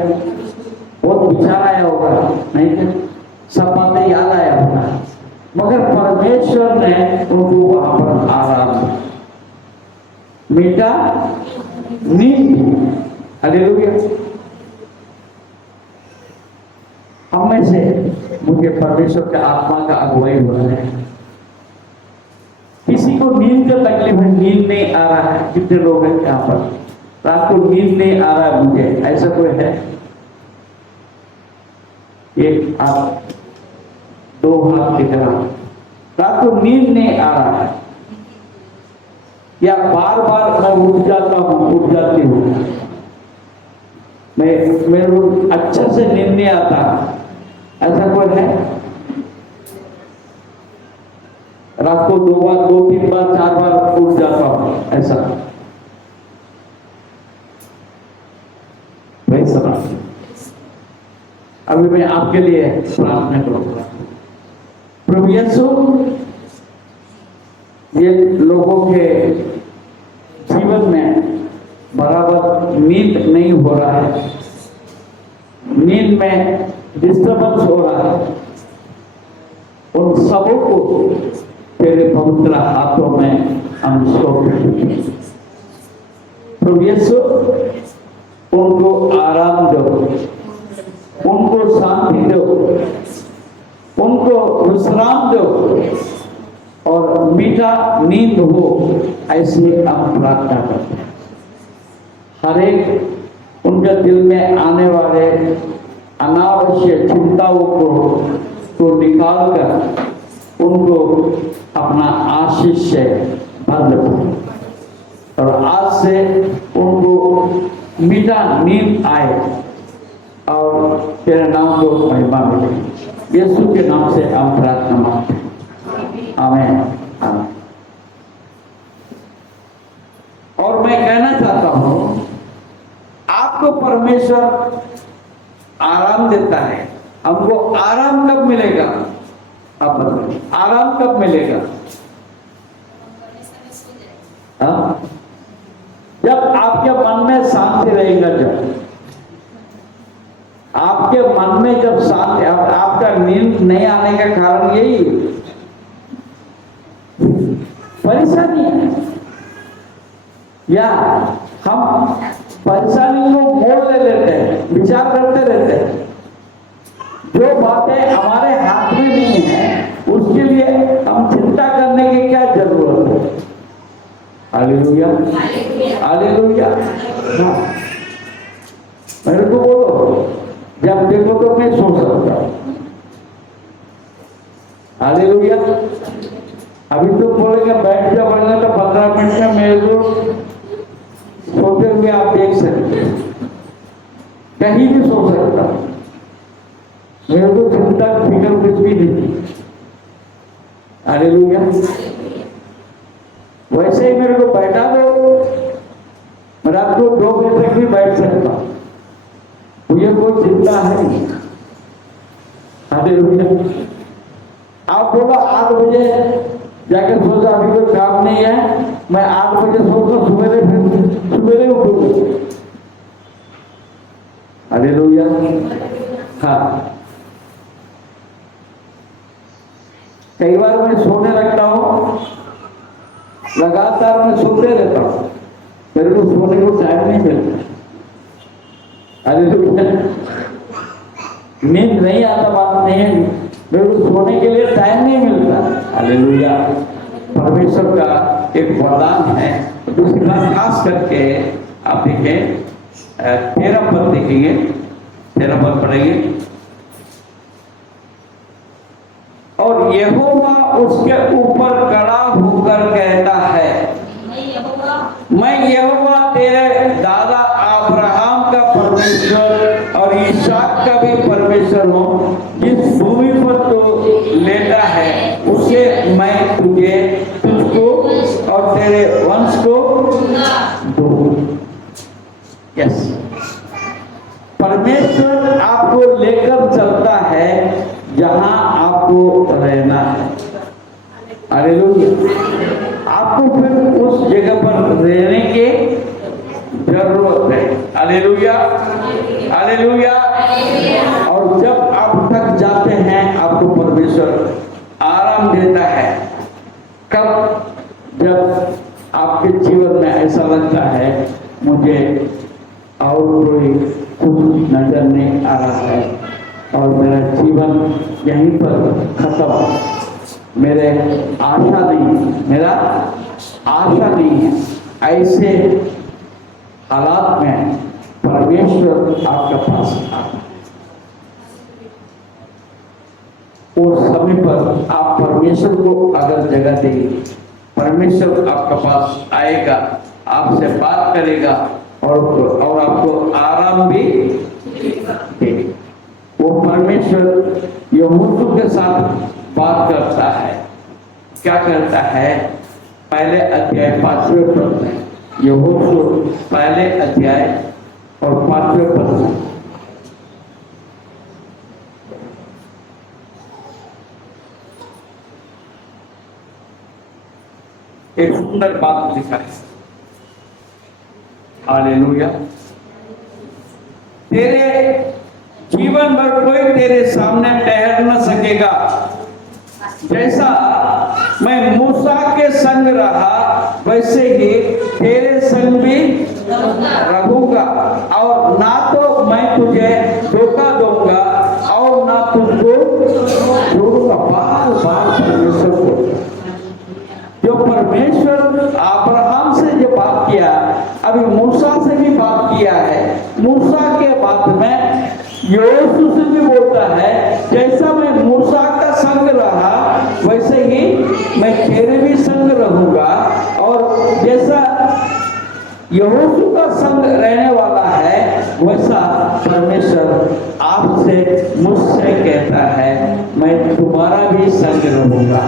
बहुत विचार आया होगा, नहीं क्या? सब बातें याद आया होगा, मगर परमेश्वर ने उनको वहां पर आराम मीठा नींद दी। हालेलुया। हम में से मुझे परमेश्वर के आत्मा का अगुवाई हो रहा है। किसी को नींद का तकलीफ है, नींद नहीं आ रहा है। कितने लोग हैं यहाँ पर रात को नींद नहीं आ रहा है? मुझे ऐसा कोई है? एक आप 2 हाथ दिख रहा, रात को नींद नहीं आ रहा है, या बार बार मैं उठ जाता हूँ, उठ जाती हूँ, मेरे को अच्छा से नींद नहीं आता, ऐसा कोई है? रात को 2 बार, 2-3 बार, 4 बार उठ जाता हूँ, ऐसा? मैं आपके लिए प्रार्थना करूंगा। प्रभु यीशु, ये लोगों के जीवन में बराबर नींद नहीं हो रहा है, नींद में डिस्टर्बेंस हो रहा है, उन सबों को तेरे पवित्र हाथों में हम सौंप देते हैं। प्रभु यीशु, उनको आराम दो, उनको शांति दो, उनको विश्राम दो और मीठा नींद हो, ऐसी हम प्रार्थना करते हैं। हर एक उनके दिल में आने वाले अनावश्यक चिंताओं को निकाल कर उनको अपना आशीष से भर दो और आज से उनको मीठा नींद आए और तेरे नाम को महिमा मिले। यीशु के नाम से हम प्रार्थना मांगते हैं, आमीन, आमीन। और मैं कहना चाहता हूं, आपको परमेश्वर आराम देता है। हमको आराम कब मिलेगा? आप बताइए, आराम कब मिलेगा? हाँ? जब आपके मन में शांति रहेगा, जब आपके मन में जब शांति, आपका नींद नहीं आने का कारण यही परेशानी है, या हम परेशानी को मोड़ ले लेते हैं, विचार करते रहते हैं। जो बातें हमारे हाथ में नहीं है उसके लिए हम चिंता करने की क्या जरूरत है? Hallelujah, hallelujah. हाँ, मेरे को बोलो, जब देखो तो मैं सो सकता हूँ। हालेलुया। अभी तो बोलेंगे बैठ जा, बढ़ना तो 15 मिनट में मेरे को सोते हुए आप देख सकते हैं, कहीं भी सो सकता हूँ, मेरे को चिंता फिक्र कुछ भी नहीं। हालेलुया। वैसे ही मेरे को बैठा दो, रात को 2 बजे तक भी बैठ सकता हूँ, मुझे कोई चिंता है नहीं। हालेलुया। आप बोला 8 बजे जाकर सोचा अभी कोई काम नहीं है, मैं 8 बजे सोचता, सुबह उठूंगा। हालेलुया। हाँ, कई बार मैं सोने लगता हूँ, लगातार मैं सोते रहता हूँ, मेरे को सोने को टाइम नहीं मिलता। हालेलुया। नींद नहीं आता बात नहीं है, मेरे को सोने के लिए टाइम नहीं मिलता। हालेलुया। परमेश्वर का एक वरदान है। दूसरा खास करके आप देखें, 13 पद देखेंगे, 13 पद पढ़ेंगे। और यहोवा उसके ऊपर खड़ा होकर कहता है, मैं यहोवा तेरे दादा अब्राहम का परमेश्वर और इसहाक का भी परमेश्वर हूँ। जिस भूमि पर तू लेटा है उसे मैं तुझको और तेरे वंश को दूँ। यस, परमेश्वर आपको लेकर चलता है जहां आपको रहना है। हालेलुया। आपको फिर उस जगह पर रहने की जरूरत है। Hallelujah, hallelujah. और जब आप थक जाते हैं, आपको परमेश्वर आराम देता है। कब? जब आपके जीवन में ऐसा लगता है मुझे और कोई कुछ नजर नहीं आ रहा है और मेरा जीवन यहीं पर खत्म, मेरे आशा नहीं, मेरा आशा नहीं है, ऐसे हालात में परमेश्वर आपके पास आता है। उस समय पर आप परमेश्वर को अगर जगह देंगे, परमेश्वर आपके पास आएगा, आपसे बात करेगा और आपको आराम भी देगा। वो परमेश्वर यहोशू के साथ बात करता है। क्या करता है? पहले अध्याय 5वें पद में, यहोशू पहले अध्याय और 5वें पद में, एक सुंदर बात दिखाई। हालेलुया। तेरे जीवन भर कोई तेरे सामने ठहर न सकेगा। जैसा मैं मूसा के संग रहा वैसे ही तेरे संग भी रहूंगा, और ना तो मैं तुझे धोखा दूंगा और ना तुझको छोड़ूंगा। बार बार परमेश्वर को, जो परमेश्वर अब्राहम से जो बात किया, अभी मूसा से भी बात किया है। मूसा के बाद में यहोशू से भी बोलता है, जैसा मैं मूसा का संग रहा वैसे ही मैं तेरे भी संग रहूंगा, और जैसा यहोशू का संग रहने वाला है वैसा परमेश्वर आपसे मुझसे कहता है, मैं तुम्हारा भी संग रहूंगा।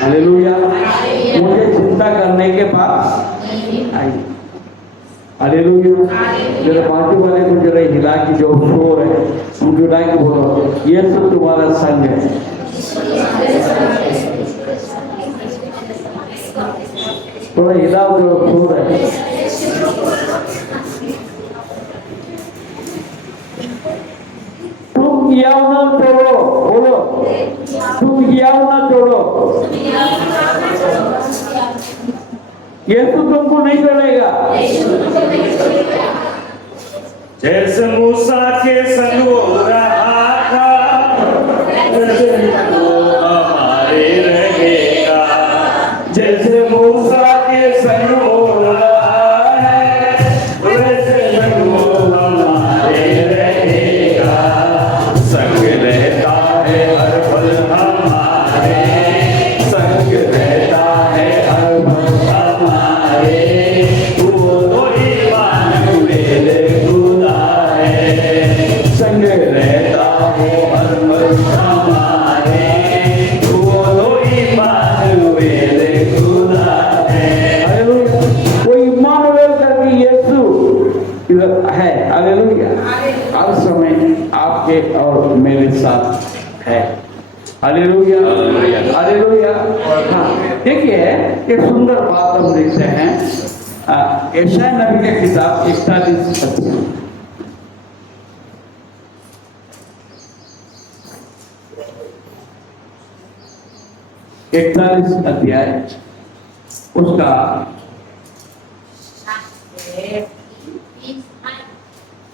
हालेलुया। मुझे चिंता करने के बाद आई। हालेलुया। मेरे बाजू वाले को जरा हिला की, जो शोर है उनको हिला के बोलो, ये सब तुम्हारा संग है। थोड़ा हिलाओ, जो शोर है। तुम हियाव ना छोड़ो, बोलो तुम हियाव ना छोड़ो। यीशु तुमको नहीं छोड़ेगा। जैसे मूसा के संग वो रहा था, हमारे रहेगा। जैसे मूसा के संग वो रहा है, वैसे वो हमारे रहेगा। संग रहता है हर पल हमारे, संग रहता है हर पल हमारे। वो इमानुएल खुदा है, संग रहता हो हर पल हमारे। वो इमानुएल खुदा है। हालेलुया। वो इम्मानुएल करके यीशु है। हालेलुया। हर समय आपके और मेरे साथ है। हालेलुया। हालेलुया। हाँ, देखिए एक सुंदर बात हम देखते हैं यशायाह नबी की किताब 41 अध्याय। 41 अध्याय उसका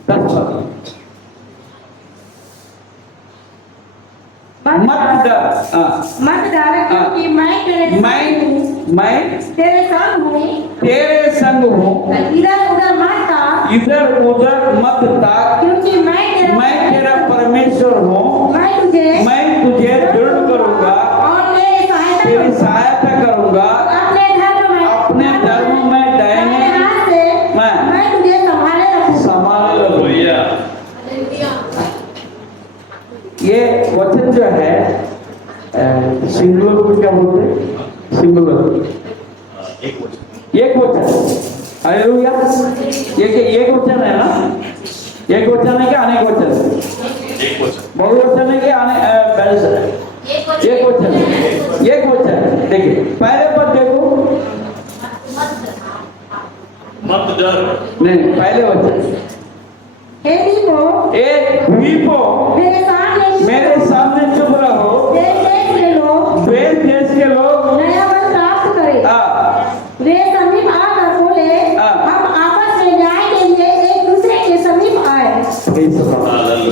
10 पद। मत डर। मत डर, क्योंकि मैं तेरे संग हूँ। तेरे संग हूँ। इधर उधर मत ताक, इधर उधर मत ताक, क्योंकि मैं तेरा परमेश्वर हूँ। मैं तुझे दृढ़ करूंगा और तेरी सहायता करूंगा। अपने धर्म में दाहिने हाथ से मैं तुझे संभाले रखूंगा। ये वचन जो है सिंगुलर को क्या बोलते हैं? सिंगुलर, एक वचन। हालेलुया। ये एक वचन है ना? एक वचन है क्या अनेक वचन? बहुवचन है क्या एक वचन? एक वचन। देखिए पहले पद देखो। मत डर। नहीं, पहले वचन। हे दीपो, मेरे सामने चुप रहो। देश के लोग नया वन प्राप्त करें। वे समीप आकर बोले, हम आपस में न्याय के लिए एक दूसरे के समीप आए।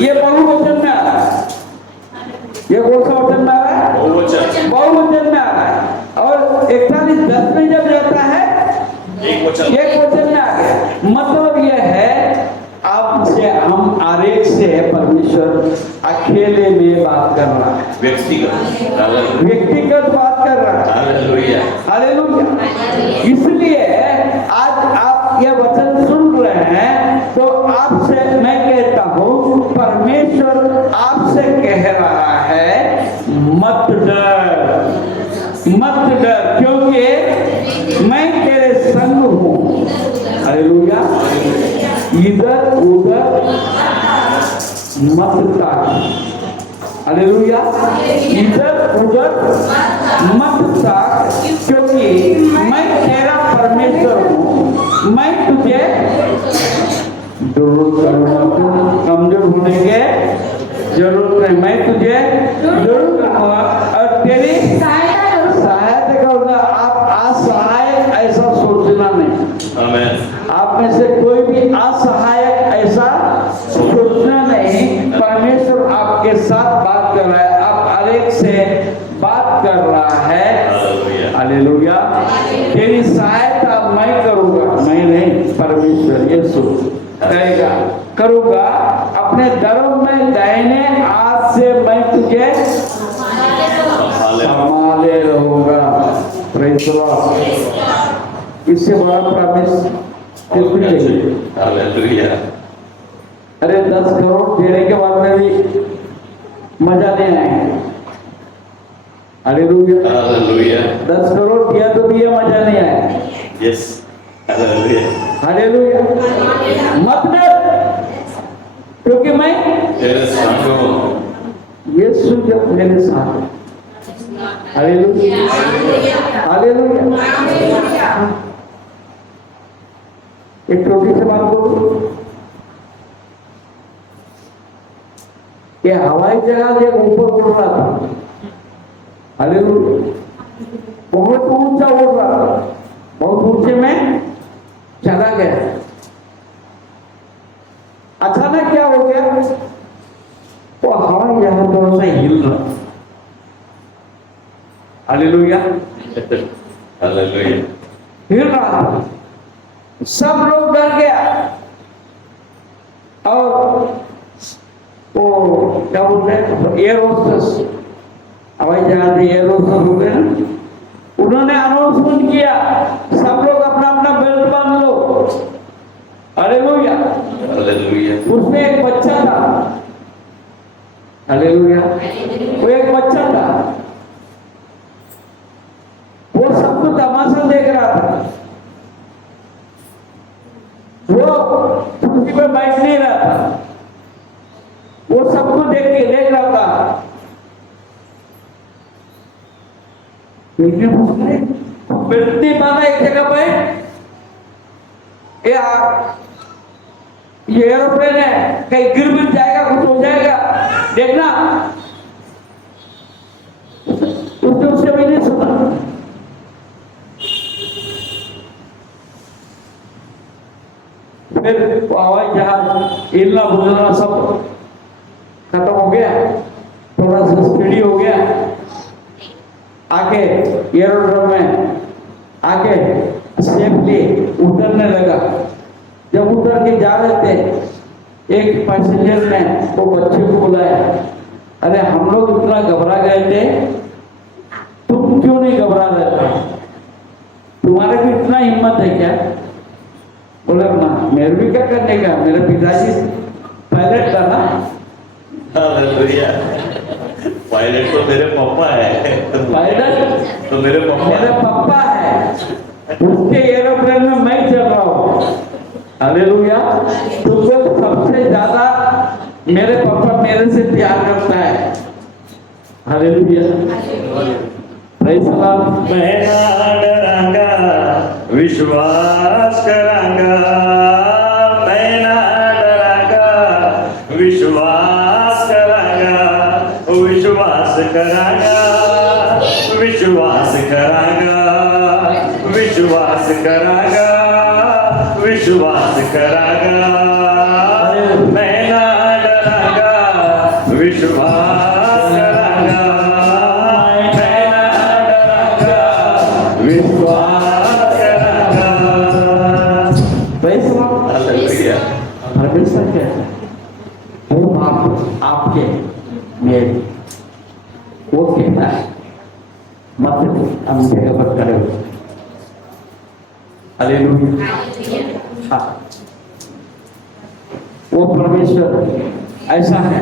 ये बहुवचन में आ रहा है। ये कौन सा वचन में आ रहा है? बहुवचन में आ रहा है। और 41:10 में जब रहता है एक वचन में आ गया। मतलब यह है आपसे हम आरेख से परमेश्वर अकेले में बात कर रहा है, व्यक्तिगत बात कर रहा है। हालेलुया। इसलिए आज आप यह वचन सुन रहे हैं तो आपसे मैं कहता हूं, परमेश्वर आपसे कह रहा है मत डर, मत डर, क्योंकि मैं तेरे संग हूं। हालेलुया। इधर उधर मत ताक। हालेलुया। इधर उधर मत ताक, क्योंकि मैं तेरा परमेश्वर हूँ, मैं तुझे जरूर करूँगा। कमजोर होने के जरूरत नहीं, मैं तुझे जरूर करूँगा और तेरी सहायता करूँगा। आप असहाय ऐसा सोचना नहीं। आमेन। आप में से कोई भी असहायक ऐसा सोचना नहीं। परमेश्वर आपके साथ बात कर रहा है, आप हर एक से बात कर रहा है। हालेलुया। तेरी सहायता मैं करूंगा, मैं नहीं, परमेश्वर यीशु कहेगा करूंगा। अपने धर्म में दाहिने हाथ से मैं तुझे संभाले रहूंगा। Praise the Lord. इससे बड़ा प्रॉमिस कुछ भी नहीं। हालेलुया। अरे 10 करोड़ देने के बाद में भी मजा नहीं आएगा। हालेलुया। हालेलुया। 10 करोड़ दिया तो भी ये मजा नहीं आएगा। यस। हालेलुया। हालेलुया। मत डर, क्योंकि मैं तेरे संग हूँ। यीशु जब मेरे साथ है। हालेलुया। हालेलुया। एक छोटी सी बात बोलूं, ये हवाई जहाज एक ऊपर उड़ रहा था। हालेलुया। बहुत ऊंचा उड़ रहा था, बहुत ऊंचे में चला गया। अचानक क्या हो गया, वो हवाई जहाज थोड़ा सा हिल रहा। हालेलुया। हालेलुया। हिल रहा था, सब लोग डर गया। और वो क्या बोलते हैं, एयर होस्टेस, हवाई जहाज एयर होस्टेस होते हैं ना, उन्होंने अनाउंसमेंट किया, सब लोग अपना अपना बेल्ट बांध लो। हालेलुया। हालेलुया। उसमें एक बच्चा था। हालेलुया। वो एक बच्चा था, वो सबको तमाशा देख रहा था। वो कुर्सी पर बैठ नहीं रहा था, वो सबको देख रहा था। लेकिन उसने बेल्ट नहीं बांधा एक जगह पे। ये एरोप्लेन है, कहीं गिर मिल जाएगा, कुछ हो जाएगा, देखना। उसने उससे भी नहीं सुना। फिर हवाई जहाज हिलना बुलना सब खत्म हो गया, थोड़ा सा स्टडी हो गया। आके एरोड्रोम में आके सेफली उतरने लगा। जब उतर के जा रहे थे, एक पैसेंजर ने वो बच्चे को बुलाया, अरे हम लोग इतना घबरा गए थे, तुम क्यों नहीं घबरा रहे थे? तुम्हारे भी इतना हिम्मत है क्या? बोले ना, मेरे भी क्या करने का, मेरे पिताजी पायलट था ना। हालेलुया। पायलट तो मेरे पापा है। पायलट तो मेरे पापा है, उसके एरोप्लेन में मैं चल रहा हूँ। हालेलुया। तुमको सबसे ज्यादा मेरे पापा मेरे से प्यार करता है। हालेलुया। Praise the Lord. मैं ना डरांगा, विश्वास करांगा। मैं ना डरांगा, विश्वास करांगा। विश्वास करांगा, विश्वास करांगा, विश्वास करांगा, विश्वास करांगा। मैं ना डरांगा, विश्वास करांगा। मैं ना डरांगा, विश्वास करांगा। Praise the lord. हालेलुया। परमेश्वर कहता है, वो बाप आपके मेरे, वो कहता है मत हम जगह पर खड़े हो। हालेलुया। हाँ, वो परमेश्वर ऐसा है।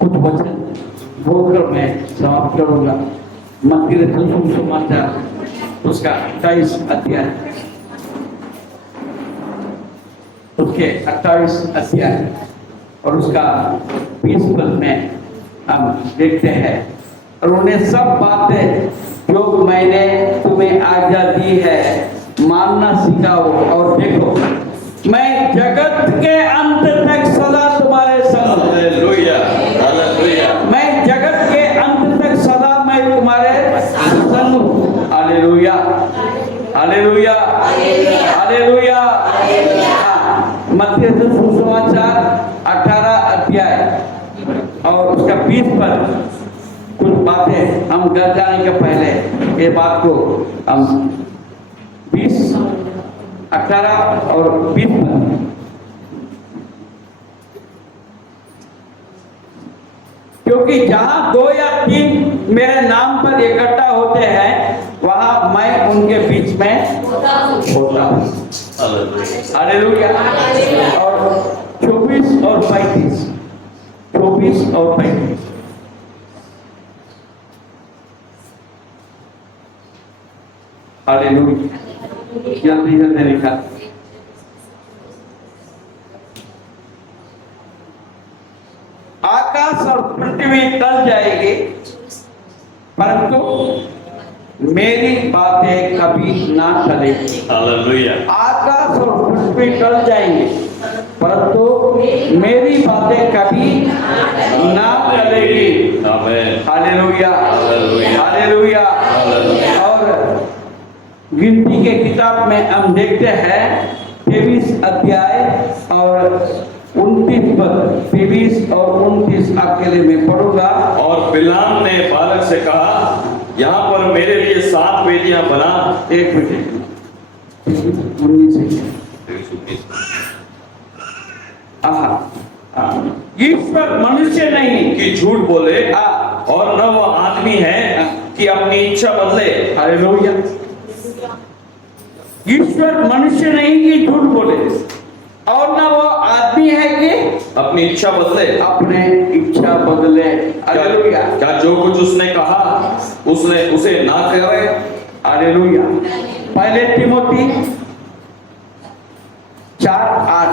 कुछ वचन बोलकर मैं समाप्त करूंगा। मत्ती रचित सुसमाचार उसका 28 अध्याय, उसके 28 अध्याय और उसका 20 पद में हम देखते हैं, और उन्हें सब बातें जो मैंने तुम्हें आज्ञा दी है मानना सिखाओ, और देखो मैं जगत के अंत तक सदा तुम्हारे संग हूं। Hallelujah, hallelujah. मैं जगत के अंत तक सदा मैं तुम्हारे संग हूं। Hallelujah, hallelujah, hallelujah. मत्ती सुसमाचार 18 अध्याय और उसका 20 पद, कुछ बातें हम घर जाने के पहले ये बात को हम 20, 18 और 20 पद, क्योंकि जहां 2 या 3 मेरे नाम पर इकट्ठा होते हैं वहां मैं उनके बीच में होता हूं। हालेलुया। और 24 और 35, 24 और 35, हालेलुया। जल्दी जल्दी लिखा। आकाश और पृथ्वी टल जाएगी परंतु मेरी बातें कभी ना टलेगी। हालेलुया। आकाश और पृथ्वी टल जाएंगे परंतु मेरी बातें कभी ना टलेगी। आमीन। Hallelujah, hallelujah. हालेलुया। हालेलुया। और गिनती के किताब में हम देखते हैं 23 अध्याय और 29 पद, 23 और 29 आपके लिए मैं पढ़ूंगा। और बिलाम ने बालक से कहा, यहाँ पर मेरे लिए 7 वेदियां बना। एक मिनट, 19 ईश्वर मनुष्य नहीं कि झूठ बोले, हाँ। और न वह आदमी है कि अपनी इच्छा बदले। हालेलुया। ईश्वर मनुष्य नहीं कि झूठ बोले, और ना वो आदमी है कि अपनी इच्छा बदले। अपने इच्छा बदले। हालेलुया। क्या जो कुछ उसने कहा उसने उसे ना करे। हालेलुया। पहले तिमोथी 4:8,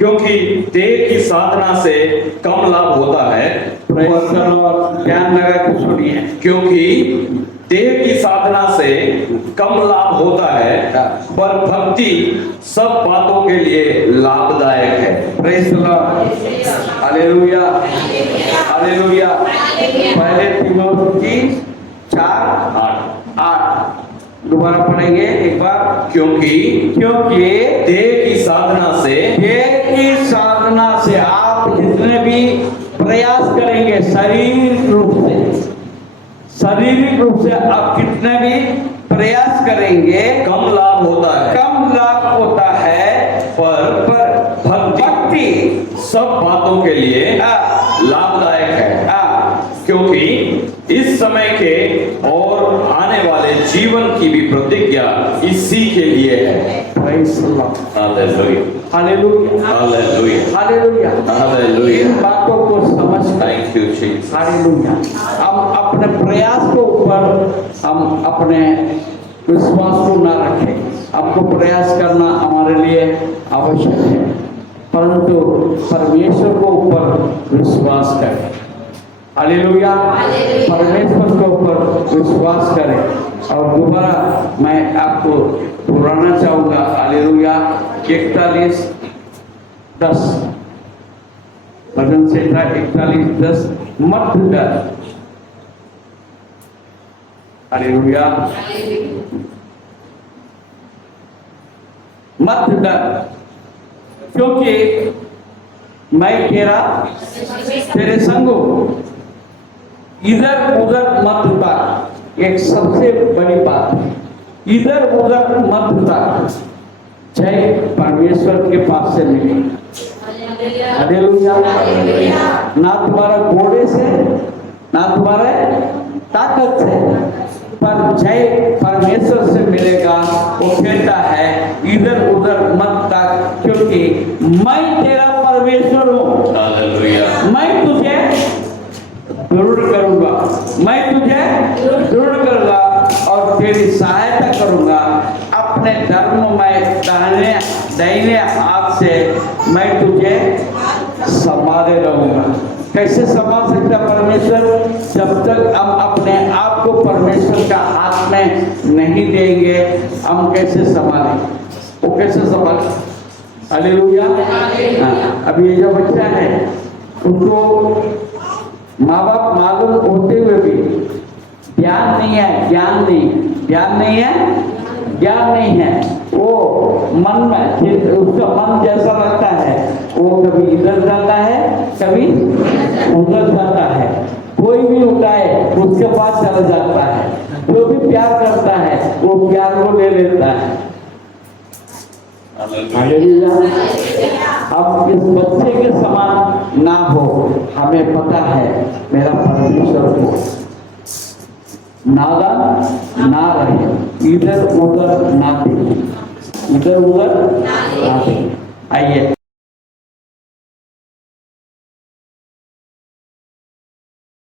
क्योंकि देह की साधना से कम लाभ होता है। ध्यान लगा के सुनिए। क्योंकि देह की साधना से कम लाभ होता है, पर भक्ति सब बातों के लिए लाभदायक है। Praise the lord. Hallelujah, hallelujah. पहले तिमोथी 4:8 दोबारा पढ़ेंगे एक बार। क्योंकि देह की साधना से आप जितने भी प्रयास करेंगे शारीरिक रूप से आप कितने भी प्रयास करेंगे कम लाभ होता है, पर भक्ति सब बातों के लिए लाभदायक है। क्योंकि इस समय के और आने वाले जीवन की भी प्रतिज्ञा इसी के लिए है। Hallelujah, hallelujah, hallelujah, hallelujah, hallelujah. इन बातों को समझ थैंक यू जीसस। हालेलुया। हम अपने प्रयास के ऊपर हम अपने विश्वास को ना रखें। हमको प्रयास करना हमारे लिए आवश्यक है, परंतु परमेश्वर को ऊपर विश्वास करें। हालेलुया। परमेश्वर के ऊपर विश्वास करें। और दोबारा मैं आपको दोहराना चाहूंगा। हालेलुया। 41:10 भजन संहिता 41:10, मत डर। हालेलुया। मत डर, क्योंकि मैं तेरे संग हूं। इधर उधर मत उतार। एक सबसे बड़ी बात है, इधर उधर मत उतार। जय परमेश्वर के पास से मिलेगा। हालेलुया। ना तुम्हारा घोड़े से ना तुम्हारे ताकत से, पर जय परमेश्वर से मिलेगा। वो कहता है इधर उधर मत ताक, क्योंकि मैं तेरा परमेश्वर हूं। हालेलुया। मैं तुझे दृढ़ करूंगा, मैं तुझे दृढ़ करूंगा और तेरी सहायता करूंगा। अपने धर्म में दाहिने हाथ से मैं तुझे संभाले रहूंगा। कैसे संभाल सकता परमेश्वर? जब तक हम अपने आप को परमेश्वर का हाथ में नहीं देंगे, हम कैसे संभालें? वो कैसे संभाल? हालेलुया। अब ये जो बच्चा है, उनको माँ बाप मालूम होते हुए भी ज्ञान नहीं है, ज्ञान नहीं है, वो मन में उसका मन जैसा लगता है, वो कभी इधर जाता है, कभी उधर जाता है। कोई भी उठाए उसके पास चला जाता है। जो भी प्यार करता है वो प्यार को ले लेता है। हालेलुया। अब इस बच्चे के समान ना हो, हमें पता है मेरा परमेश्वर को नादान ना रहे, इधर उधर ना देखे, इधर उधर ना देखे। आइए